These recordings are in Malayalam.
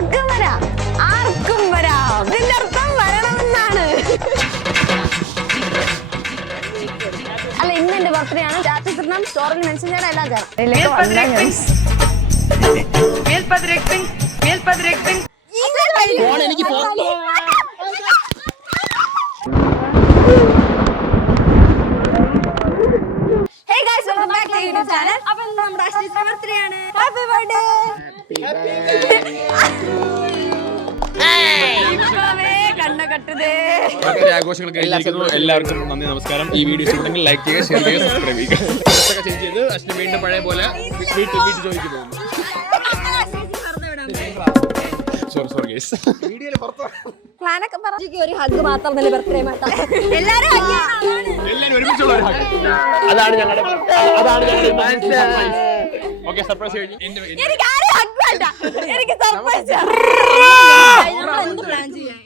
ആർക്കും വരാം. ആർക്കും വരാം. ഇതിന്റെ അർത്ഥം വരണമെന്നാണ്. അല്ല ഇന്ന് എന്റെ ബർത്ത്ഡേ ആണ്. സ്റ്റാറ്റസ് ഇടണം സ്റ്റോറിൽ മെൻഷൻ ചെയ്യണം എല്ലാം ചെയ്യാം എനിക്ക് hey guys welcome back to YouTube channel അപ്പോൾ ഇന്ന് നമ്മുടെ അശ്ലീസ് ബർത്ത്ഡേ ആണ്. ഹാപ്പി ബർത്ത്ഡേ കണ്ണ കട്ടുതേ ബർത്ത്ഡേ ആഘോഷങ്ങൾ കഴിഞ്ഞിരിക്കുന്നു. എല്ലാവർക്കും നന്ദി നമസ്കാരം. ഈ വീഡിയോ ഇഷ്ടപ്പെട്ടെങ്കിൽ ലൈക്ക് ചെയ്യുക ഷെയർ ചെയ്യുക സബ്സ്ക്രൈബ് ചെയ്യുക. ചേഞ്ച് ചെയ്ത് അശ്വിനി വീണ്ടും പഴയ പോലെ വീട്ടിൽ വീട്ടിൽ ജോലിക്ക് പോകുന്നു. ഗേസ് പ്ലാനൊക്കെ പറഞ്ഞു ഒരു ഹഗ് മാത്രം നല്ല ബർത്ത്ഡേ മാട്ടാ എല്ലാരും. എല്ലാവരും ഒരുമിച്ചുള്ള ഒരു hug. അതാണ് ഞങ്ങളുടെ അതാണ് ഞങ്ങളുടെ ഓക്കെ സർപ്രൈസ് കഴിഞ്ഞു. എനിക്ക് ആരും ഹഗ് വേണ്ട. എനിക്ക് സർപ്രൈസ് എന്ത് പ്ലാൻ ചെയ്യാൻ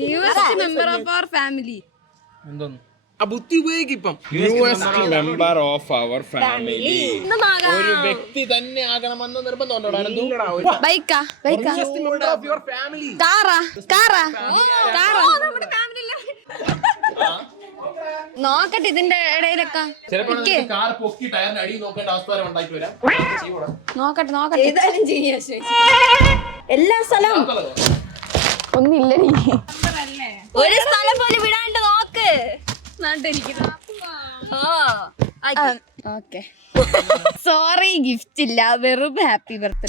newest member of our family ആ ബുദ്ധി ഉപയോഗിക്കും newest member of our family. ഒരു വ്യക്തി തന്നെ ആകണമെന്ന് നിർബന്ധമുണ്ടോ? ബൈക്കാ ബൈക്കാ. Family. കാറാ കാറാ. കാറാ. നോക്കട്ടെ ഇതിന്റെ ഇടയിലൊക്കെ. നോക്കട്ടെ നോക്കട്ടെ. ഏതായാലും ചെയ്യാ എല്ലാ സ്ഥലവും. ഒന്നില്ലടി ഒരു സ്ഥലം പോലും വിടാണ്ട് നോക്ക്. നട്ടിരിക്കുന്നു ആ. ഓക്കെ. സോറി ഗിഫ്റ്റ് ഇല്ല. വെറും ഹാപ്പി ബർത്ത്ഡേ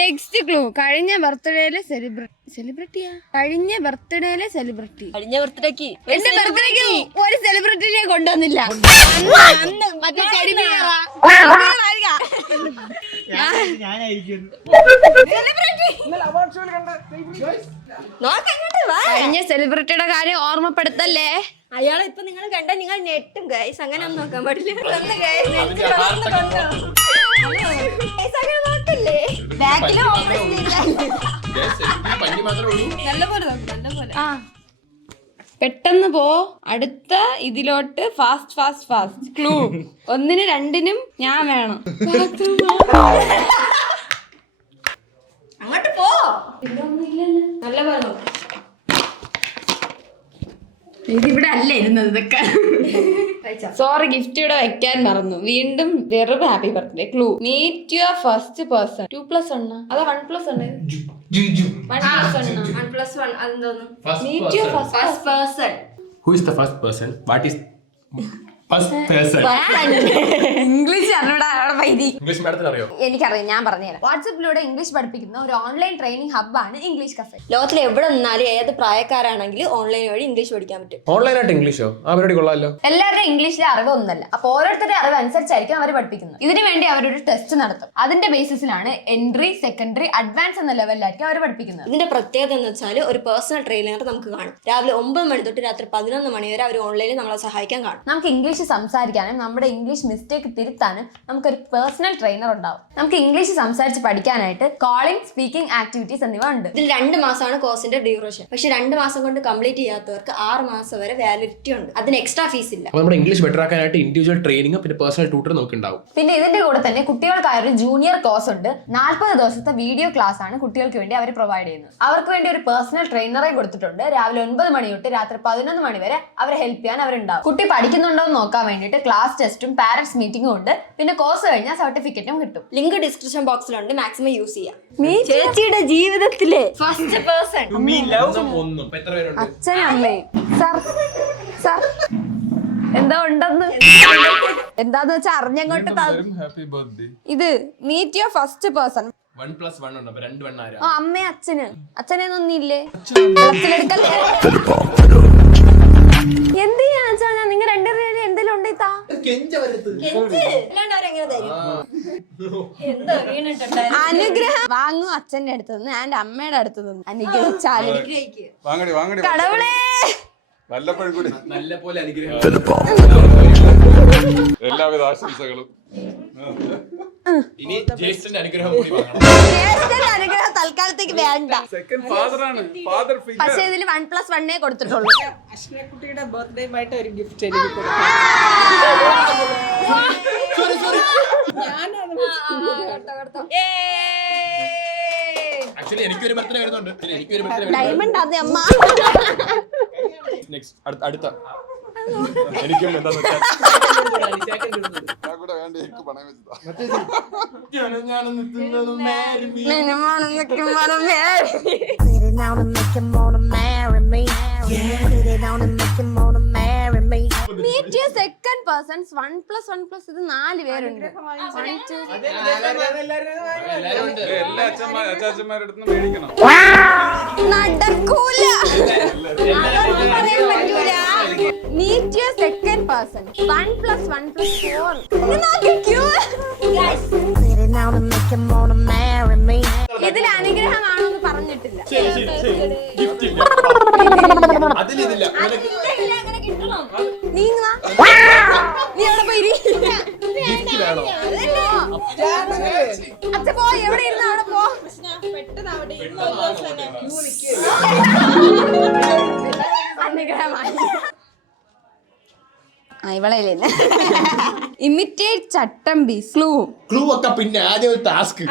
നെക്സ്റ്റ് ക്ലൂ കഴിഞ്ഞ ബർത്ത്ഡേയിലെ സെലിബ്രിറ്റി സെലിബ്രിറ്റിയാ കഴിഞ്ഞ ബർത്ത്ഡേയിലെ സെലിബ്രിറ്റി കഴിഞ്ഞ ബർത്ത്ഡേക്ക് എന്റെ ബർത്ത്ഡേക്ക് ഒരു സെലിബ്രിറ്റിനെ കൊണ്ടുവന്നില്ല. മറ്റേ കരിമീറ. കഴിഞ്ഞ സെലിബ്രിറ്റിയുടെ കാര്യം ഓർമ്മപ്പെടുത്തല്ലേ? അയാളെ ഇപ്പൊ നിങ്ങൾ കണ്ട നിങ്ങൾ നെറ്റും ഗൈസ് അങ്ങനെ ഒന്നും നോക്കാൻ പാടില്ല. Guys, അങ്ങനെ നോക്കല്ലേ? പനി മാത്രമേ ഉള്ളൂ. നല്ലപോലെ നോക്ക് നല്ലപോലെ ആ. പെട്ടെന്ന് പോ. അടുത്ത ഇതിലോട്ട് ഫാസ്റ്റ് ഫാസ്റ്റ് ഫാസ്റ്റ് ക്ലൂ ഒന്നിന് രണ്ടിനും ഞാൻ വേണം. അങ്ങോട്ട് പോ. നല്ലപോലെ നോക്ക്. ഇതിവിടെ അല്ല ഇരുന്നത് ഇതൊക്കെ. സോറി ഗിഫ്റ്റ് ഇവിടെ വെക്കാൻ മറന്നു. വീണ്ടും വെറും happy birthday clue meet your first person two plus ഒന്ന് അതാ വൺ പ്ലസ് ഒന്ന് one plus one plus one അതെന്തോന്നു? Meet your first person who is the first person what person? English English മാഡത്തിന് അറിയോ? എനിക്കറിയാം ഞാൻ പറഞ്ഞുതരാം. വാട്സപ്പിലൂടെ ഇംഗ്ലീഷ് പഠിപ്പിക്കുന്ന ഒരു ഓൺലൈൻ ട്രെയിനിങ് ഹബ്ബാണ് ഇംഗ്ലീഷ് കഫേ ലോകത്തിൽ എവിടെ നിന്നാലും ഏത് പ്രായക്കാരാണെങ്കിലും ഓൺലൈൻ വഴി ഇംഗ്ലീഷ് പഠിക്കാൻ പറ്റും. ഓൺലൈനായിട്ട് ഇംഗ്ലീഷോ ആ പരിപാടി കൊള്ളാമല്ലോ എല്ലാവരുടെയും ഇംഗ്ലീഷിലെ അറിവ് ഒന്നല്ല. അപ്പൊ ഓരോരുത്തരുടെ അറിവ് അനുസരിച്ചായിരിക്കും അവർ പഠിപ്പിക്കുന്നത്. ഇതിനു വേണ്ടി അവരൊരു ടെസ്റ്റ് നടത്തും. അതിന്റെ ബേസിസിലാണ് എൻട്രി സെക്കൻഡറി അഡ്വാൻസ് എന്ന ലെവലിലായിരിക്കും അവർ പഠിപ്പിക്കുന്നത്. ഇതിന്റെ പ്രത്യേകത എന്ന് വെച്ചാൽ ഒരു പേഴ്സണൽ ട്രെയിനർ നമുക്ക് കാണും. രാവിലെ ഒമ്പത് മണി തൊട്ട് രാത്രി പതിനൊന്ന് മണി വരെ അവർ ഓൺലൈനിൽ നമ്മളെ സഹായിക്കാൻ കാണും. നമുക്ക് ഇംഗ്ലീഷ് സംസാരിക്കാനും നമ്മുടെ ഇംഗ്ലീഷ് മിസ്റ്റേക്ക് തിരുത്താനും നമുക്കൊരു പേഴ്സണൽ ട്രെയിനർ ഉണ്ടാവും. നമുക്ക് ഇംഗ്ലീഷ് സംസാരിച്ച് പഠിക്കാനായിട്ട് കോളിംഗ് സ്പീക്കിംഗ് ആക്ടിവിറ്റീസ് എന്നിവ ഉണ്ട്. ഇതിൽ രണ്ട് മാസമാണ് കോഴ്സിന്റെ ഡ്യൂറേഷൻ പക്ഷെ രണ്ട് മാസം കൊണ്ട് കംപ്ലീറ്റ് ചെയ്യാത്തവർക്ക് ആറ് മാസം വരെ വാലിഡിറ്റി ഉണ്ട്. അതിന് എക്സ്ട്രാ ഫീസ് ഇല്ല. അപ്പോൾ നമ്മുടെ ഇംഗ്ലീഷ് ബെറ്റർ ആക്കാനായിട്ട് ഇൻഡിവിജ്വൽ ട്രെയിനിങ് പിന്നെ പേഴ്സണൽ ട്യൂട്ടർ നമുക്ക് ഉണ്ടാവും പിന്നെ ഇതിന്റെ കൂടെ തന്നെ കുട്ടികൾക്കായ ഒരു ജൂനിയർ കോഴ്സ് ഉണ്ട്. നാൽപ്പത് ദിവസത്തെ വീഡിയോ ക്ലാസ് ആണ് കുട്ടികൾക്ക് വേണ്ടി അവർ പ്രൊവൈഡ് ചെയ്യുന്നത്. അവർക്ക് വേണ്ടി ഒരു പേഴ്സണൽ ട്രെയിനറെ കൊടുത്തിട്ടുണ്ട്. രാവിലെ ഒൻപത് മണി തൊട്ട് രാത്രി പതിനൊന്ന് മണി വരെ അവരെ ഹെൽപ്പ് ചെയ്യാൻ അവരുണ്ടാവും. കുട്ടി പഠിക്കുന്നുണ്ടോ എന്ന് നോക്കാൻ വേണ്ടിയിട്ട് ക്ലാസ് ടെസ്റ്റും പാരന്റ്സ് മീറ്റിംഗും ഉണ്ട്. പിന്നെ കോഴ്സ് കഴിഞ്ഞാൽ സർട്ടിഫിക്കറ്റും കിട്ടും. ലിങ്ക് ഡിസ്ക്രിപ്ഷൻ ബോക്സിലുണ്ട് മാക്സിമം യൂസ് ചെയ്യാം. ചേച്ചിയുടെ ജീവിതത്തിലെ. ഫസ്റ്റ് പേഴ്സൺ ഒന്നും ഇപ്പൊ എത്ര പേരുണ്ട്? അച്ഛനും അമ്മയും. Sir sir. എന്താ ഉണ്ടെന്ന്? എന്താന്ന് വെച്ചാൽ അറിഞ്ഞങ്ങോട്ട് ഇത് meet your first person one plus one ഉണ്ട്. അപ്പൊ രണ്ട് വൺ ആരാ ആ അമ്മ അച്ഛന്. അച്ഛനെന്നൊന്നില്ലേ വെള്ളത്തിലെടുക്കല്ലേ എന്ത് ചെയ്യാച്ചാ ഞാൻ നിങ്ങൾ രണ്ടുപേരും എന്തെങ്കിലും ഉണ്ടേ അനുഗ്രഹം. വാങ്ങും അച്ഛന്റെ അടുത്ത് നിന്ന്. ആൻഡ് അമ്മയുടെ അടുത്ത് നിന്ന്. അനുഗ്രഹിച്ചാലും കടവുളേ. വല്ലപ്പോഴും കൂടി. നല്ല പോലെ അനുഗ്രഹം. എല്ലാവിധ ആശംസകളും. ഇനി ജ്യേഷ്ഠന്റെ അനുഗ്രഹം കൂടി വാങ്ങണം. ജ്യേഷ്ഠന്റെ അനുഗ്രഹം തൽക്കാലത്തേക്ക് വേണ്ട. സെക്കൻഡ് ഫാദർ ആണ്. ഫാദർ പക്ഷെ ഇതിൽ വൺ പ്ലസ് വണ്ണേ കൊടുത്തിട്ടുള്ളൂ. അശ്വകുട്ടിയുടെ ബർത്ത്ഡേ ആയിട്ട് ഒരു ഗിഫ്റ്റ് എനിക്ക് കൊടുക്കും. ഞാനത് ആക്ച്വലി എനിക്കൊരു ബർത്ത്ഡേ വരുന്നുണ്ട്. ശരി, എനിക്കൊരു ബർത്ത്ഡേ ഡയമണ്ട് അതെ അമ്മ. നെക്സ്റ്റ് അടുത്ത എനിക്കും എന്താന്ന് വെച്ചാൽ വേണ്ട എനിക്ക് പണം വെച്ചതാ. Meet second persons one plus one plus ഇത് നാല് പേരുണ്ട്. എല്ലാ അടുത്ത് മേടിക്കണം. നടക്കൂല. അതൊന്നും പറയാൻ പറ്റൂല. Meet your second person one plus one plus four. ഇതിൽ അനുഗ്രഹമാണെന്ന് പറഞ്ഞിട്ടില്ല. അതിലിതില്ല നീ എവിടെ പോയി അച്ഛ പോ എവിടെ ഇരുന്ന്? അവിടെ പോ. പെട്ടെന്ന്. അനുഗ്രഹമായി. ഇമിറ്റേറ്റ് ചട്ടമ്പി ബി ക്ലൂ ഒക്കെ പിന്നെ ആദ്യം ഒരു task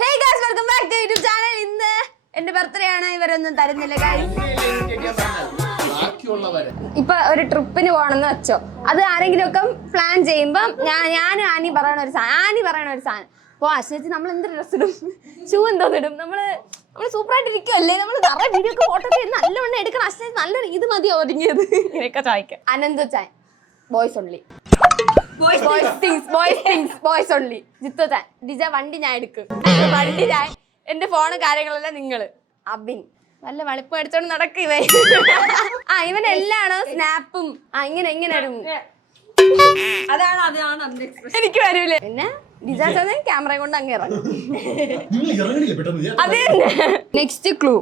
hey guys welcome back to YouTube channel ഇന്ന് എന്റെ ബർത്ത്ഡേ ആണ്. ഇവരൊന്നും തരുന്നില്ല ഗൈസ് ഇപ്പൊ ഒരു ട്രിപ്പിന് പോകണമെന്ന് വെച്ചോ. അത് ആരെങ്കിലും ഒക്കെ പ്ലാൻ ചെയ്യുമ്പോൾ ഞാൻ ഞാനും ആനി പറയണ ഒരു സാധനം ആനി പറയണ ഒരു സാധനം. അപ്പൊ അശ്വതി നമ്മൾ എന്ത് ഡ്രസ് ഇടും? ഷൂ എന്തോ ഇടും? നമ്മൾ നമ്മൾ സൂപ്പറായിട്ട് ഇരിക്കുമല്ലേ നമ്മൾ നിറയെ വീഡിയോ ഒക്കെ ഫോട്ടോ ഒക്കെ നല്ലവണ്ണം എടുക്കണം. അശ്വതി നല്ല ഇത് മതി ഒരുങ്ങിയത്? ഇതൊക്കെ ചായക്ക്. അനന്ത് ചായ. Boys only boys things boys things boys Jithu ചാൻ ഡിജ വണ്ടി ഞാൻ എടുക്കും. വണ്ടി ഞാൻ എന്റെ ഫോണും കാര്യങ്ങളെല്ലാം നിങ്ങൾ. അബിൻ. വല്ല വളിപ്പ് അടിച്ചോണ്ട് നടക്ക ഇവൻ. ആ ഇവൻ എല്ലാണോ സ്നാപ്പും? ആ ഇങ്ങനെ ഇങ്ങനെ ഇടും അതാണ് അതാണ് അതിന്റെ എക്സ്പ്രഷൻ എനിക്ക് വരൂലേ. പിന്നെ ക്യാമറ കൊണ്ട് അങ്ങ് ഇറങ്ങും. നിങ്ങൾ ഇറങ്ങണില്ല പെട്ടെന്ന്. അതെ. നെക്സ്റ്റ് ക്ലൂ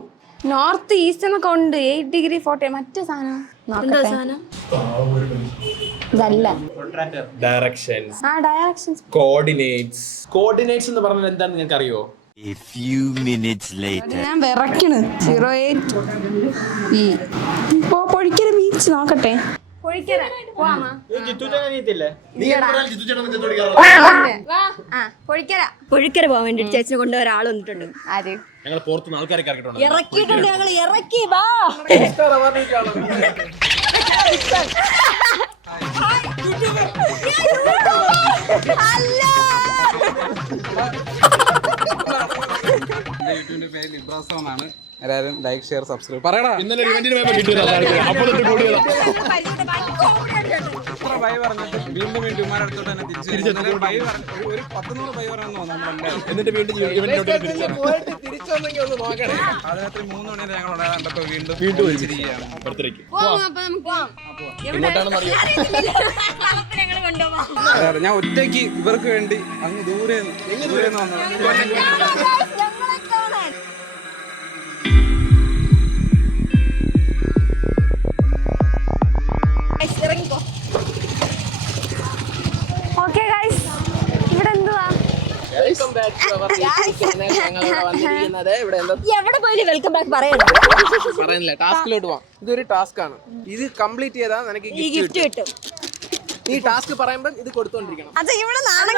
നോർത്ത് ഈസ്റ്റ് എന്നൊക്കെ ഉണ്ട്. എയ്റ്റ് ഡിഗ്രി ഫോർട്ടി മറ്റേ സാധനം. നോക്കട്ടെ. ഇതല്ല. ഡയറക്ഷൻസ് ആ ഡയറക്ഷൻസ് കോർഡിനേറ്റ്സ് കോർഡിനേറ്റ്സ് എന്ന് പറഞ്ഞാൽ എന്താണെന്ന് നിങ്ങൾക്ക് അറിയോ A few minutes later. ഞാൻ വിറക്കണ് സീറോ എയ്റ്റ് ഈ ഇപ്പോ പൊഴിക്കര ബീച്ച് നോക്കട്ടെ. പൊഴിക്കര പോകാൻ വേണ്ടി ചേച്ചിനെ കൊണ്ട് ഒരാൾ വന്നിട്ടുണ്ട്. ഞങ്ങൾ പുറത്തുനിന്ന് ആൾക്കാരെ ഇറക്കിയിട്ടുണ്ട്. ഇറക്കിയിട്ടുണ്ട് ഞങ്ങൾ ഇറക്കി വാ. പേര് എന്നാണ് എല്ലാവരും ലൈക്ക് ഷെയർ സബ്സ്ക്രൈബ് പറയടാ. ഇന്നലെ ഒരു ഇവന്റിന് പോയപ്പോ കിട്ടിയതാണ് അപ്പോൾ തൊട്ട് കൂടിയതാ എത്ര ബൈ പറഞ്ഞിട്ട് വീണ്ടും വീണ്ടും ഉമ്മാരുടെ അടുത്തോട്ട് തന്നെ തിരിച്ചു വരും. ഇന്നലെ ബൈ പറഞ്ഞ- ഒരു- ഒരു പത്തുനൂറ് ബൈ തോന്നുന്നു. നമ്മളെല്ലാവരും എന്നിട്ട് വീണ്ടും തിരിച്ചു മൂന്ന് മണി വരെ ഞങ്ങൾ വീണ്ടും വീണ്ടും ഒളിച്ചിരിക്കുകയാണ്. ബർത്ത്ഡേക്ക് പോവാം. അപ്പൊ നമുക്ക് കൊണ്ടുപോവാം അതെ, ഞാൻ ഒറ്റയ്ക്ക് ഇവർക്ക് വേണ്ടി അങ്ങ് ദൂരെ ദൂരെ? നിന്ന് വന്നിരിക്കുന്നത് ഇവിടെ എന്താ? എവിടെ പോയാലും വെൽക്കം ബാക്ക് പറയണം പറയുന്നില്ല ടാസ്കിലോട്ട് പോവാം. ഇതൊരു ടാസ്ക് ആണ്. ഇത് കംപ്ലീറ്റ് ചെയ്താൽ നിനക്ക് ഈ ഗിഫ്റ്റ് കിട്ടും. ഈ ടാസ്ക് പറയുമ്പോൾ ഇത് കൊടുത്തോണ്ടിരിക്കണം. അത് ഇവിടെ നാണം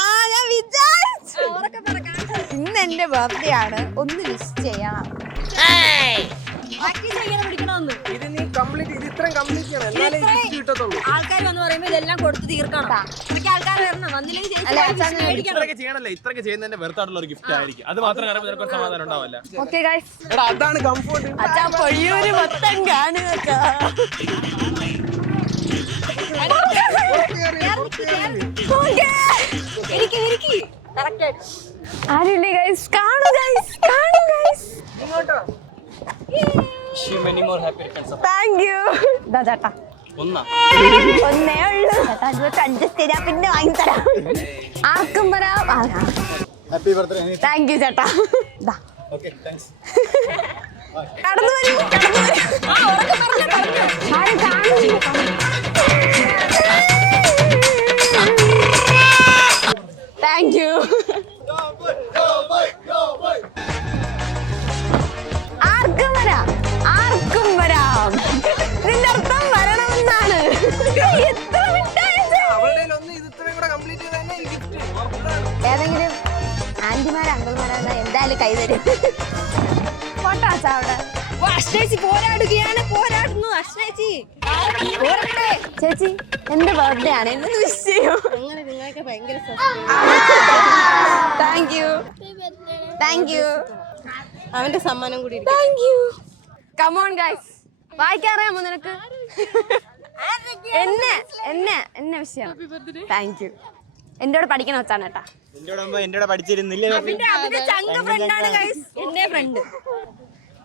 ആ ഞാൻ വിചാരിച്ചു. ഇന്ന് എന്റെ ബർത്ത്ഡേ ആണ്. ഒന്ന് വിഷ് ചെയ്യണം. ഇത് നീ കംപ്ലീറ്റ് ഇത് ഇത്രയും കംപ്ലീറ്റ് ചെയ്യണം. എന്നാലേ ഗിഫ്റ്റ് കിട്ടത്തുള്ളൂ. ആൾക്കാർ വന്ന് പറയുമ്പോ ഇതെല്ലാം കൊടുത്ത് തീർക്കണം. ഇത്രയ്ക്ക് വന്നില്ലെങ്കിൽ. ഇത്രയൊക്കെ ചെയ്യണല്ലേ? ഇത്രയൊക്കെ ചെയ്യുന്നതിന്റെ വെറുത്തായിട്ടുള്ള ഒരു ഗിഫ്റ്റ് ആയിരിക്കും. അത് മാത്രം കാരണം നിനക്ക് ഒരു സമാധാനം ഉണ്ടാവില്ല. ഓക്കെ ഗൈസ് എടാ അതാണ് കംഫോർട്ട് അച്ഛാ പൊഴിയൂര് മൊത്തം കാണുക ആരുമില്ലേ ഗൈസ് കാണു ഗൈസ് കാണു ഗൈസ് താങ്ക് യു ദാ ചേട്ടാ. ഒന്നേ. ഉള്ളൂ. ചേട്ടാ വെച്ച് അഡ്ജസ്റ്റ് ചെയ്താ പിന്നെ വാങ്ങിത്തരാം ആർക്കും വരാം ഹാപ്പി ബർത്ത്ഡേ താങ്ക് യു ചേട്ടാ. ഇതാ കടന്നു വരൂ കടന്നു വരൂ. ആരും കാണുന്നില്ല അവന്റെ സമ്മാനം കൂടി thank you come on guys വായിക്കാറിയാമോ നിനക്ക്? എന്നെ എന്നെ എന്നെ വിഷയം. താങ്ക് യു എന്റെ കൂടെ പഠിക്കണ വെച്ചാണ് കേട്ടാ. എന്റെ കൂടെ പഠിച്ചിരുന്നില്ലേ? എന്റെ ഫ്രണ്ട്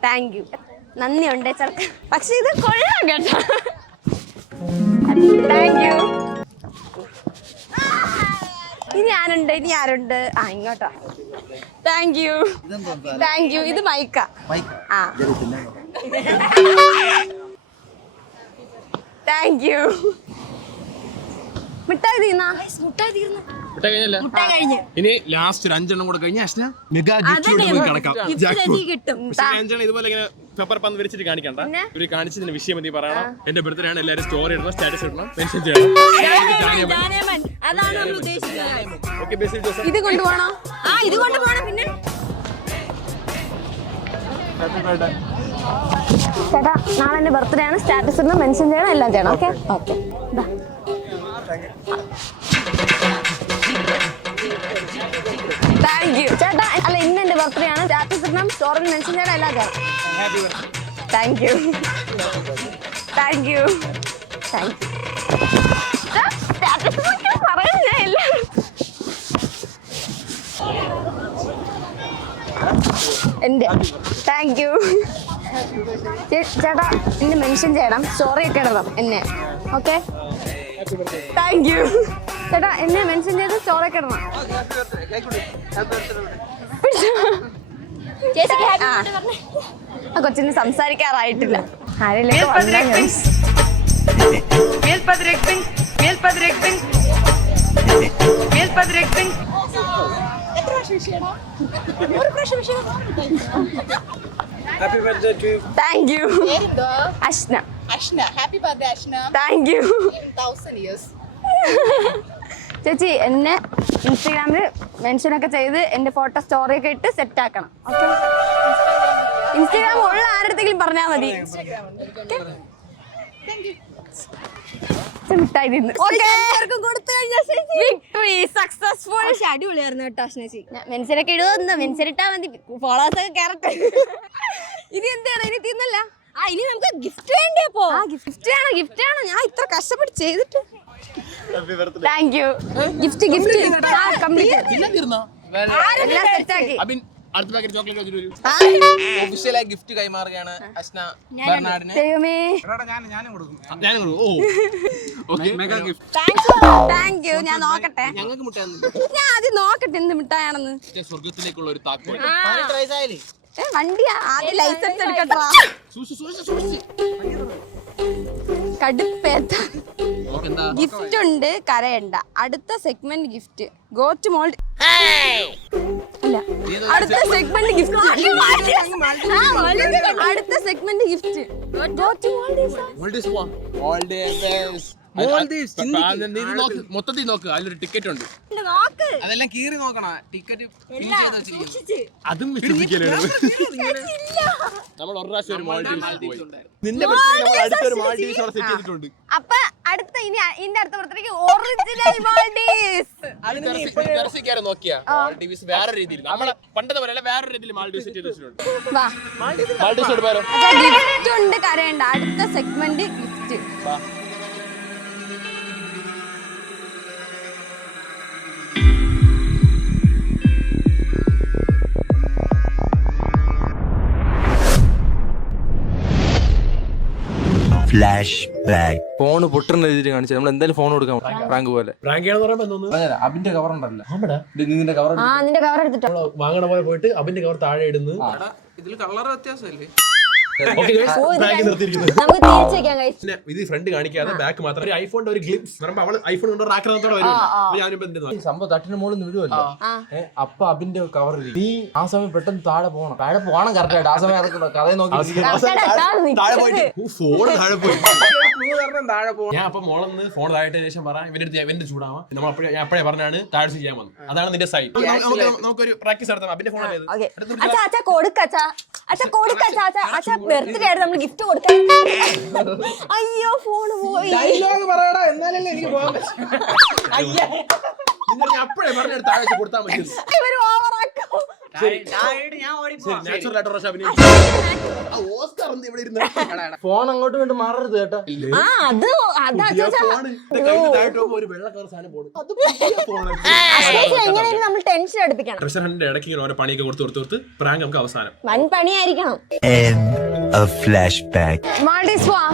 താങ്ക് യു നന്ദിയുണ്ട് ചെറുക്കൻ. പക്ഷെ ഇത് കൊള്ളാം കേട്ടോ. താങ്ക് യു ഇനി ആരുണ്ട് ഇനി ആരുണ്ട് ആ ഇങ്ങോട്ടാ. താങ്ക് യു താങ്ക് യു ഇത് മൈക്ക. ആ. താങ്ക് യു മിഠായി തീർന്നാ മുട്ടായി തീർന്നു ഇനി ലാസ്റ്റ് ഒരു അഞ്ചെണ്ണം കൂടെ കഴിഞ്ഞ അശ്ന? മെഗാ ഗിഫ്റ്റ് കിട്ടും. ഇതുപോലെ ഇങ്ങനെ പേപ്പർ പന്ത് വിരിച്ചിട്ട് കാണിക്കണ്ട. ഇവർ കാണിച്ചതിന് വിഷയം എന്തി പറയണം? എന്റെ ബർത്ത്ഡേ ആണ് എല്ലാവരും സ്റ്റോറി ഇടണം സ്റ്റാറ്റസ് ഇടണം മെൻഷൻ ചെയ്യണം. അതാണ് നമ്മൾ ഉദ്ദേശിച്ചത്. ഓക്കെ ബേസിൽ ജോസഫ് ഇത് കൊണ്ടുപോകണോ? ആ ഇത് കൊണ്ടുപോകണം പിന്നെ. ചേട്ടാ നാളെ എന്റെ ബർത്ത്ഡേ ആണ്. സ്റ്റാറ്റസ് ഇടണം മെൻഷൻ ചെയ്യണം എല്ലാം ചെയ്യണം. ഓക്കെ ഓക്കെ താങ്ക് യു ചേട്ടാ അല്ല ഇന്ന് എന്റെ ബർത്ത്ഡേ ആണ് സ്റ്റാറ്റസ് ഇടണം സ്റ്റോറിൽ മെൻഷൻ ചെയ്യണം എല്ലാം ചെയ്യണം thank you thank you thank you ഞാൻ എല്ലാവരും എന്റെ. താങ്ക് യു ചേട്ടാ എന്നെ മെൻഷൻ ചെയ്യണം. സോറി ഒക്കെ ഇടണം എന്നെ ഓക്കെ താങ്ക് യു ചേട്ടാ എന്നെ മെൻഷൻ ചെയ്ത് സ്റ്റോറി ആ. ആ കൊച്ചിന് സംസാരിക്കാറായിട്ടില്ല. ആരെങ്കിലും. Happy birthday to thank you Ashna Ashna happy birthday Ashna thank you thousand years ചേച്ചി എന്നെ ഇൻസ്റ്റഗ്രാമിൽ മെൻഷൻ ഒക്കെ ചെയ്ത് എന്റെ ഫോട്ടോ സ്റ്റോറി ഒക്കെ ഇട്ട് സെറ്റ് ആക്കണം. ഓക്കെ ഇൻസ്റ്റഗ്രാം ഉള്ള ആരുടെങ്കിലും പറഞ്ഞാൽ മതി. അടിപൊളിയായിരുന്നു കേട്ടോ അശ്നേച്ചി ഫോളോവേഴ്സ് ഒക്കെ കയറട്ടെ ഇനി എന്താണ്? ഇനി തിന്നല്ല? ആ ഇനി നമുക്ക് ഗിഫ്റ്റ് വേണ്ടേ അപ്പോ? ഗിഫ്റ്റ് ആണോ ഗിഫ്റ്റ് ആണ് ഞാൻ ഇത്ര കഷ്ടപ്പെട്ട് ചെയ്തിട്ട്. Thank you gift gift complete എല്ലാം സെറ്റ് ആക്കി. അബിൻ അടുത്ത പാക്കറ്റ് ചോക്ലേറ്റ് വെച്ചിട്ട് വരും. ഒഫീഷ്യലായി ഗിഫ്റ്റ് കൈമാറുകയാണ് അശ്ന ബെർണാഡിന് ദൈവമേ. ഞാൻ ഞാനും കൊടുക്കും. ഞാൻ ഓ. Okay mega gift thank you you ഞാൻ നോക്കട്ടെ. ഞങ്ങൾക്ക് മുട്ടയൊന്നും ഞാൻ ആദ്യം നോക്കട്ടെ എന്ത് മിഠായാണെന്ന് സ്വർഗത്തിലേക്കുള്ള ഒരു താക്കോൽ. പതിനെട്ട് വയസ്സായാലേ ഏ വണ്ടി ആദ്യം ലൈസൻസ് എടുക്കട്ടാ. സൂക്ഷിച്ച് സൂക്ഷിച്ച് സൂക്ഷിച്ച്. കടുപ്പേത്ത. ഗിഫ്റ്റ് ഉണ്ട് കരയണ്ട. അടുത്ത segment gift go to mall ഇല്ല. അടുത്ത സെഗ്മെന്റ് ഗിഫ്റ്റ് അടുത്ത segment gift go to Maldives, നീ ഇത് നോക്ക് മൊത്തത്തിൽ നോക്ക് അതിലൊരു ടിക്കറ്റ് ഉണ്ട്. അതെല്ലാം കീറി നോക്കണ ടിക്കറ്റ് അതും വിശ്വസിക്കലാണ് നമ്മൾ ഒരു പ്രാവശ്യം ഒരു മാൾഡീവ്സ് പോയി. നിന്റെ നമ്മൾ അടുത്തൊരു മാൾഡീവ്സ് അവിടെ സെറ്റ് ചെയ്തിട്ടുണ്ട്. അപ്പൊ അടുത്ത ഇനി ഇതിന്റെ അടുത്ത പുറത്തേക്ക് ഒറിജിനൽ മാൾഡീവ്സ് നോക്കിയാ മാൾഡീവ്സ് വേറെ രീതിയിൽ. നമ്മളെ പണ്ടത്തെ പോലെ അല്ല വേറെ രീതിയിൽ മാൾഡീവ്സ് സെറ്റ് ചെയ്തിട്ടുണ്ട് മാൾഡീവ്സ് എടുപ്പാരോ ഗിഫ്റ്റ് ഉണ്ട് കരയണ്ട. അടുത്ത സെഗ്മെന്റ് ഗിഫ്റ്റ് Flashback. ഫോൺ പൊട്ടുന്ന രീതിയിൽ കാണിച്ചു നമ്മൾ എന്തായാലും ഫോൺ കൊടുക്കാം ഫ്രാങ്ക് പോലെ. അബിന്റെ കവർ ഉണ്ടല്ലോ. നിന്റെ കവർ ആ നിന്റെ കവർ എടുത്തിട്ടോ? വാങ്ങണ പോലെ പോയിട്ട് അബിന്റെ കവർ താഴെ ഇടുന്നു. ഇതിൽ കളർ വ്യത്യാസമല്ലേ? ഇത് ഫ്രണ്ട് കാണിക്കാതെ ബാക്ക് മാത്രം. ഒരു ഐഫോണിന്റെ ഒരു ഗ്ലിപ്സ് പറയുമ്പോ അവൾ ഐഫോൺ കൊണ്ട് റാക്കിനകത്തോടെ വരും. സംഭവം തട്ടിന് മുകളിൽ നിന്ന് വീഴുമല്ലോ അപ്പൊ അബിന്റെ കവർ നീ ആ സമയം പെട്ടെന്ന് താഴെ പോകണം. താഴെ പോകണം കറക്റ്റ് ആയിട്ട്. ആ സമയം അതൊക്കെ കഥ നോക്കി താഴെ പോയിട്ട്. ഫോൺ താഴെ പോയി. ഞാൻ അപ്പൊ മോളന്ന് ഫോൺ താഴെ ശേഷം പറ ഇവന്റെ അടുത്ത് ഇവന്റെ ചൂടാവാം. നമ്മൾ അപ്പോഴേ ഞാൻ അപ്പോഴേ പറഞ്ഞാണ് താഴെ ചെയ്യാൻ വന്നു അതാണ് നിന്റെ സൈൻ നമുക്കൊരു പ്രാക്ടീസ് നടത്താം. അബിന്റെ ഫോൺ ഓക്കെ അച്ഛാ അച്ഛാ കൊടുക്ക അച്ഛാ. ബർത്ത്ഡേ ആയിട്ട് നമ്മൾ ഗിഫ്റ്റ് കൊടുക്കാൻ അയ്യോ ഫോൺ പോയി. ഡയലോഗ് പറയടാ എന്നാലല്ലേ എനിക്ക് പോകാൻ പറ്റൂ. നിങ്ങൾ ഞാൻ അപ്പോഴേ പറഞ്ഞെടുത്ത് താഴെ വെച്ച് കൊടുത്താൽ മതി. ഇവർ ഓവറാക്കും ഫോൺ അങ്ങോട്ട് വേണ്ടി മാറരുത് കേട്ടോ. ആ അത് അതാ അച്ഛാ ഫോണ് താഴോട്ട് പോകുമ്പോ ഒരു വെള്ള കളർ സാധനം പോണു. അത് പുതിയ ഫോണാണ് എങ്ങനെയും നമ്മൾ ടെൻഷൻ അടുപ്പിക്കണം ട്രഷർ ഹണ്ടിന്റെ ഇടയ്ക്ക് ഇങ്ങനെ ഓരോ പണിയൊക്കെ കൊടുത്ത് കൊടുത്ത് കൊടുത്ത് പ്രാങ്ക് നമുക്ക് അവസാനം. വൻ പണിയായിരിക്കണം. മാൾഡീവ്സ് പോവാം.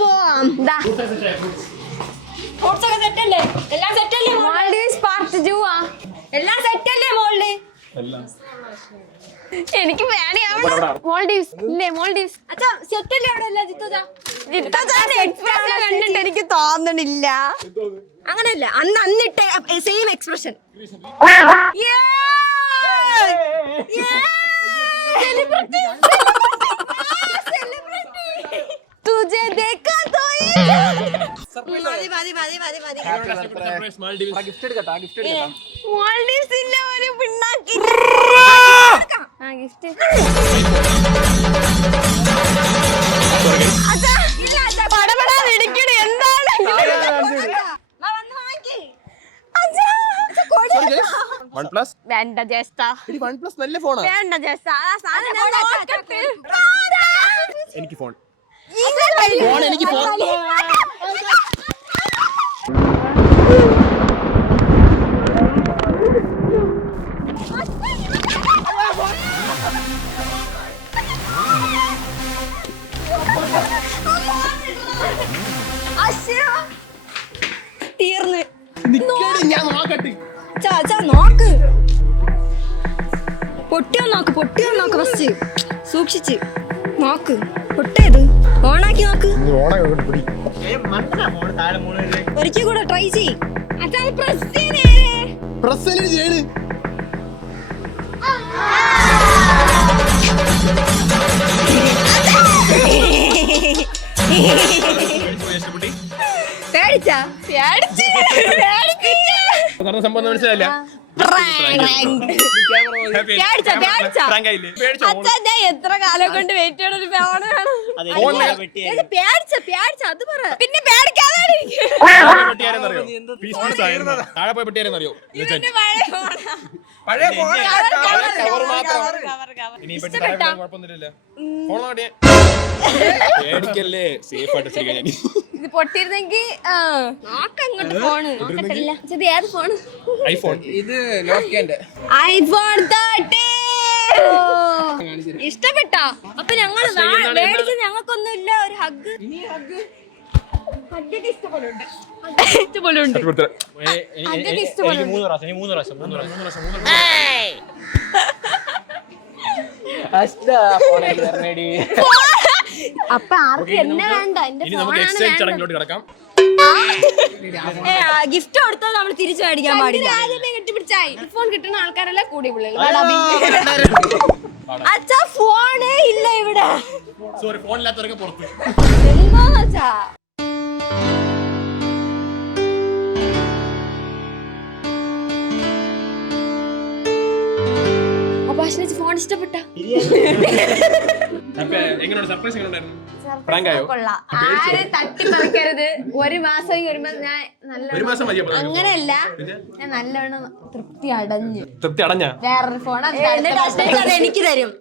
പോവാം. ദാ. സെറ്റ് അല്ലേ? എല്ലാം സെറ്റ് അല്ലേ? മാൾഡീവ്സ് പാർട്ട് ടു ആ. എല്ലാം സെറ്റ് അല്ലേ മോളിൽ? എനിക്ക് കണ്ടിട്ട് എനിക്ക് തോന്നണില്ല. അങ്ങനല്ല അന്ന് അന്നിട്ട് സെയിം എക്സ്പ്രഷൻ തുജെ ദേഖാ तो മതി മതി മതി മതി മതി എടുക്കട്ടാ മോൾഡീവ്സിന്റെ ഒരു പിണ്ണാക്കി ആ ഗിഫ്റ്റ് പടപടാതെ ഇടിക്കണേ എന്താണ് വൺ പ്ലസ് വേണ്ട ജ്യേഷ്ഠ വൺ പ്ലസ് നല്ല ഫോണാ വേണ്ട ജ്യേഷ്ഠ ആ സാധനം ഞാൻ നോക്കട്ടെ. എനിക്ക് ഫോൺ ഫോൺ എനിക്ക് തീർന്ന് ഞാൻ നോക്കട്ടെ. ചാച്ചാ നോക്ക്. പൊട്ടിയോ നോക്ക് പൊട്ടിയോ നോക്ക് ഫസ്റ്റ്. സൂക്ഷിച്ച്. നോക്ക്. പൊട്ടേത് ഓണാക്കി നോക്ക്. ഒരിക്കൽ കൂടെ ട്രൈ ചെയ് ചെയ്ത് പേടിച്ചാ? നടന്ന സംഭവം മനസ്സിലായില്ല. പേടിച്ചാ പേടിച്ചാ പ്രാങ്ക് പേടിച്ചോ? അച്ഛാ ഞാൻ എത്ര കാലം കൊണ്ട് വെയിറ്റ് ചെയ്യണ. ഒരു ഫോൺ വേണം. പേടിച്ച പേടിച്ച. അത് പറ. പിന്നെ പേടിക്കാതെ താഴെ പോയ പെട്ടിയാരെന്നറിയോ പഴയ കവർ മാത്രം. കുഴപ്പമൊന്നുമില്ലല്ലോ. ഫോൺ നോക്കിയേ പേടിക്കല്ലേ? സേഫ് ആയിട്ട് വെച്ചിരിക്കാൻ ഞാൻ. ഇത് പൊട്ടിയിരുന്നെങ്കിൽ നോക്കങ്ങോട്ട് ഫോണ് നോക്കട്ടില്ല ഇത് ഏത് ഫോണ് ഐഫോൺ ഇത് നോക്കിയന്റെ. ഐഫോൺ ഇഷ്ടപ്പെട്ടോ? അപ്പൊ ഞങ്ങൾ മേടിച്ച ഞങ്ങൾക്കൊന്നും ഇല്ല ഒരു ഹഗ് ഹഗ്ഗൊക്കെ ഇഷ്ടപ്പെടുന്നുണ്ട് ഇഷ്ടപ്പെടുന്നുണ്ട് എനിക്ക് മൂന്ന് പ്രാവശ്യം ഇനി മൂന്ന് പ്രാവശ്യം മൂന്ന് പ്രാവശ്യം മൂന്ന് പ്രാവശ്യം മൂന്ന് പ്രാവശ്യം. അപ്പൊ ആർക്കും എന്നെ വേണ്ട? എന്റെ ഇനി നമുക്ക് എക്സ്ചേഞ്ച് ചടങ്ങിലോട്ട് കിടക്കാം. ഗിഫ്റ്റ് കൊടുത്താൽ നമ്മൾ തിരിച്ചു മേടിക്കാൻ പാടില്ല. കെട്ടിപ്പിടിച്ചായി. ഫോൺ കിട്ടുന്ന ആൾക്കാരെല്ലാം കൂടി അച്ഛാ ഫോണേ ഇല്ല ഇവിടെ. സോറി ഫോണില്ലാത്തവരൊക്കെ പുറത്ത്. എന്താന്ന് അശ്വനിച്ച് ഫോൺ ഇഷ്ടപ്പെട്ട. എങ്ങനെയുണ്ട്? സർപ്രൈസ് എങ്ങനെയുണ്ടായിരുന്നു? ആരും തട്ടിപ്പറിക്കരുത് ഒരു മാസം വരുമ്പോ ഞാൻ നല്ല ഒരു മാസം? അങ്ങനെയല്ല. ഞാൻ നല്ലവണ്ണം തൃപ്തി അടഞ്ഞു. തൃപ്തി അടഞ്ഞാ? വേറൊരു ഫോൺ അത് എനിക്ക് തരും.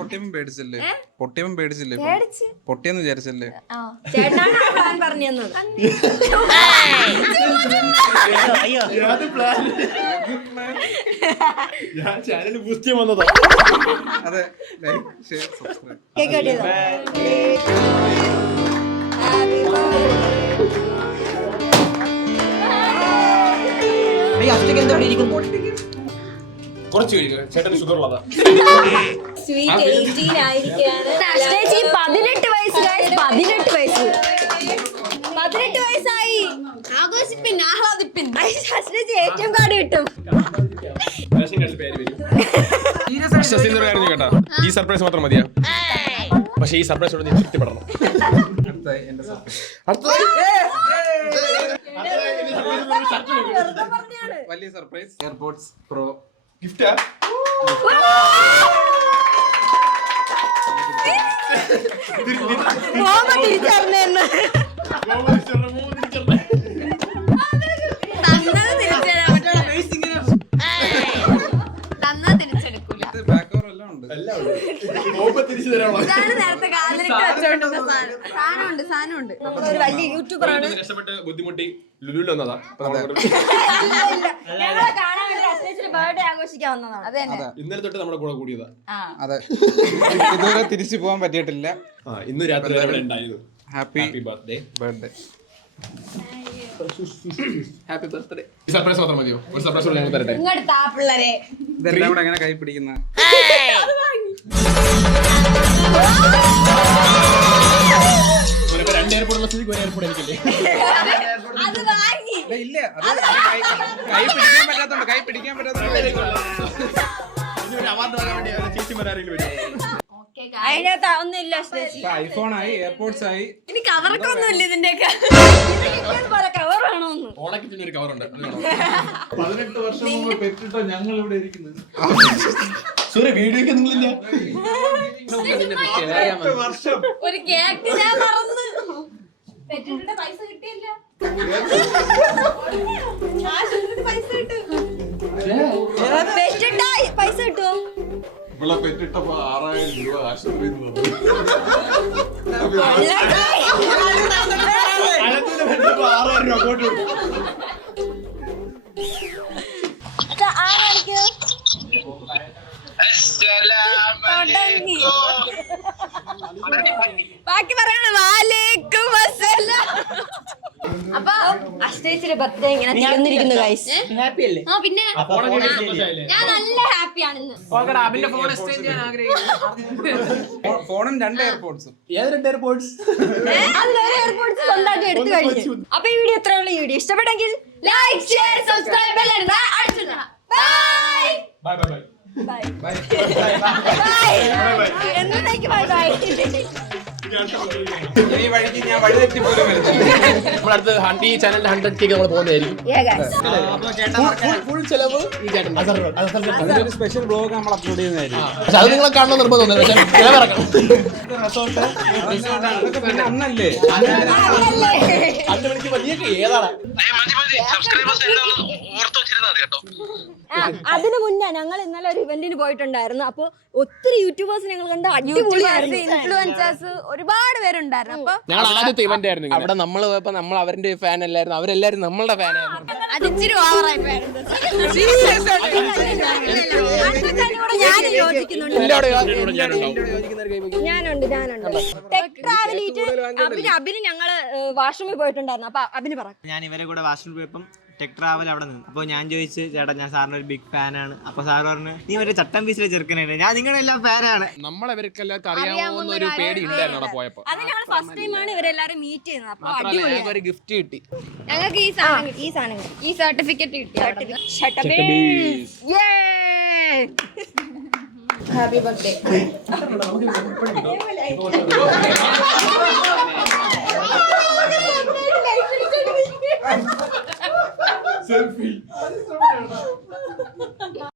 പൊട്ടിയപ്പം പേടിച്ചില്ലേ? പൊട്ടിയപ്പം പേടിച്ചില്ലേ? ഇപ്പൊ? പേടിച്ച്? പൊട്ടിയെന്ന് വിചാരിച്ചല്ലേ? ആ. ചേട്ടനാണ് ആ പ്ലാൻ പറഞ്ഞു തന്നത്. ഞാൻ ചാനൽ ബൂസ്റ്റ് ചെയ്യാൻ വന്നതാ. അതെ ലൈക്ക് ഷെയർ സബ്സ്ക്രൈബ് കേക്ക് കട്ടിയതോ. കുറച്ച് കഴിക്കും. ചേട്ടന് ഷുഗർ ഉള്ളതാ സ്വീറ്റ് എയ്റ്റീൻ ആയിരിക്കാണ് അശ്വനിച്ച് ഈ പതിനെട്ട് വയസ്സ് പതിനെട്ട് വയസ്സ്. പതിനെട്ട് വയസ്സായി. ആഘോഷിപ്പിൻ ആഹ്ലാദിപ്പിൻ. ഏറ്റവും കേട്ടാ. ഈ സർപ്രൈസ് മാത്രം മതിയാ. പക്ഷെ ഈ സർപ്രൈസ് നീ തൃപ്തിപ്പെടണം. surprise. വലിയ സർപ്രൈസ് എയർപോർട്സ് പ്രോ. ഗിഫ്റ്റ്? തിരിച്ചറിഞ്ഞെന്ന് സാധനമുണ്ട്. നമ്മളൊരു വലിയ യൂട്യൂബറാണ് രക്ഷപ്പെട്ട് ബുദ്ധിമുട്ടി ലുലുവിൽ വന്നതാ അപ്പൊ നമ്മൾ ഞങ്ങളെ കാണാൻ വേണ്ടി ബർത്ത്ഡേ ആഘോഷിക്കാൻ വന്നതാണ് അതെ. ഇന്നലെ തൊട്ട് നമ്മുടെ കൂടെ കൂടിയതാ. അതെ. ഇതുവരെ തിരിച്ചു പോകാൻ പറ്റിയിട്ടില്ല. ആ ഇന്ന് രാത്രി വരെ ഇവിടെ ഉണ്ടായിരുന്നു. Happy happy birthday. Birthday. Happy birthday. Surprise മാത്രം മതിയോ? ഒരു സർപ്രൈസ് കൂടെ ഞങ്ങൾ തരട്ടെ. ഇങ്ങോട്ട് താ പിള്ളേരെ. ഇതെല്ലാം കൂടെ അങ്ങനെ കൈ പിടിക്കുന്ന? ഇപ്പൊ രണ്ട് എയർപോർട്ടുള്ള സ്ഥിതിക്ക് ഒരു എയർപോർട്ട് എനിക്കില്ലേ അത് വാങ്ങി. ഇല്ല അത് കൈ- കൈ പിടിക്കാൻ പറ്റാത്തോണ്ട് കൈ പിടിക്കാൻ പറ്റാത്തോണ്ട് അവാർഡ് വാങ്ങാൻ വേണ്ടി ചേച്ചി വരാറില്ല അതിനകത്ത് ഒന്നുമില്ല അശ്ലേഷി ഐഫോൺ ആയി എയർപോർട്സ് ആയി. ഇനി കവറൊക്കെ ഒന്നുമില്ല ഇതിന്റെയൊക്കെ. കവർ ഓണക്കിറ്റിന് ഒരു കവറുണ്ട് പതിനെട്ട് വർഷം മുമ്പ് പെറ്റിട്ടോ ഞങ്ങൾ ഇവിടെ ഇരിക്കുന്നത് സോറി വീഡിയോക്ക് നിങ്ങളില്ല? ഒരു കേക്ക് ഞാൻ മറന്ന് പെറ്റിട്ടിട്ട് പൈസ കിട്ടിയില്ല. പൈസ കിട്ടും പൈസ കിട്ടുമോ ഇവിടെ പെറ്റിട്ടപ്പോ ആറായിരം രൂപ ആശുപത്രിയിൽ നിന്ന് തുടങ്ങി. ബാക്കി പറയണ വാലേക്കും അസ്സലാം. അപ്പൊ അഷ്ടേച്ചിയുടെ ബർത്ത്ഡേ ഇങ്ങനെ നടന്നിരിക്കുന്നു ഗൈസ് ഹാപ്പി അല്ലേ? ആ പിന്നെ ഞാൻ നല്ല ഹാപ്പിയാണ് ഇന്ന്. ഓക്കടാ അബിന്റെ ഫോൺ എക്സ്ചേഞ്ച് ചെയ്യാൻ ആഗ്രഹിക്കുന്നു. ഫോണും രണ്ട് എയർപോർട്സും ഏത് രണ്ട് എയർപോർട്ട്സ് അതിലൊരു എയർപോർട്സ് സ്വന്തമായിട്ട് എടുത്തു കഴിഞ്ഞു. അപ്പൊ ഈ വീഡിയോ എത്ര ഉള്ള. വീഡിയോ ഇഷ്ടപ്പെട്ടെങ്കിൽ like share subscribe bell അടിച്ചിടാം bye bye bye bye bye bye bye bye ഈ വഴിക്ക് ഞാൻ വഴി തെറ്റി പോലും അടുത്ത് ഹണ്ട് ഈ ചാനലിന്റെ ഹൺഡ്രഡ് കേക്ക് നമ്മൾ പോകുന്നതായിരിക്കും. ഫുൾ ചെലവ് ഈ ചേട്ടൻ അതിനൊരു സ്പെഷ്യൽ ബ്ലോഗ് നമ്മൾ അപ്ലോഡ് ചെയ്യുന്നതായിരിക്കും. പക്ഷെ അത് നിങ്ങളെ കാണണം നിർബന്ധം പക്ഷെ ചിലവിറക്കണം പിന്നെ അന്നല്ലേ? അഞ്ച് മണിക്ക് വലിയൊക്കെ ഏതാണ്? ആ, അതിനു മുന്നേ ഞങ്ങൾ ഇന്നലെ ഒരു ഇവന്റിന് പോയിട്ടുണ്ടായിരുന്നു. അപ്പൊ ഒത്തിരി യൂട്യൂബേഴ്സ് ഞങ്ങൾ കണ്ട അടിപൊളിയായിരുന്നു ഇൻഫ്ലുവൻസേഴ്സ് ഒരുപാട് പേരുണ്ടായിരുന്നു. അപ്പൊ ഞങ്ങൾ ആദ്യത്തെ ഇവന്റ് ആയിരുന്നു അവിടെ നമ്മൾ പോയപ്പോ നമ്മൾ അവരുടെ ഫാൻ അല്ലായിരുന്നു. അവരെല്ലാരും നമ്മളുടെ ഫാനായിരുന്നു അത് ഇച്ചിരി ഓവറായി ഞാനുണ്ട് ഞാനുണ്ട്. ടെക് ഞങ്ങൾ വാഷ്റൂമിൽ പോയിട്ടുണ്ടായിരുന്നു. അപ്പൊ അഭിന് പറ. ഞാൻ ഇവരെ കൂടെ വാഷ്റൂമിൽ പോയപ്പം ടെക് ട്രാവൽ അവിടെ നിന്ന്. അപ്പോൾ ഞാൻ ചോദിച്ചു ചേട്ടാ ഞാൻ സാറിന് ഒരു ബിഗ് ഫാൻ ആണ്. അപ്പോൾ സാർ പറഞ്ഞു നീ ഒരു ചട്ടം പീസിലെ ചെറുക്കനാണ്. ഞാൻ നിങ്ങളുടെ എല്ലാം ഫാനാണ് നമ്മളെവർക്കെല്ലാവർക്കും അറിയാവുന്ന ഒരു പേടി ഉണ്ടായിരുന്നു അവിടെ പോയപ്പോൾ അത് ഞങ്ങൾ ഫസ്റ്റ് ടൈമാണ് ഇവരെല്ലാരും മീറ്റ് ചെയ്യുന്നത്. അപ്പോൾ ഒരു ഗിഫ്റ്റ് കിട്ടി. ഞങ്ങൾക്ക് ഈ സാധനം കിട്ടി. ഈ സാധനം കിട്ടി. ഈ സർട്ടിഫിക്കറ്റ് കിട്ടി. ഷട്ടബീസ് ഹാപ്പി ബർത്ത്ഡേ സെൽഫി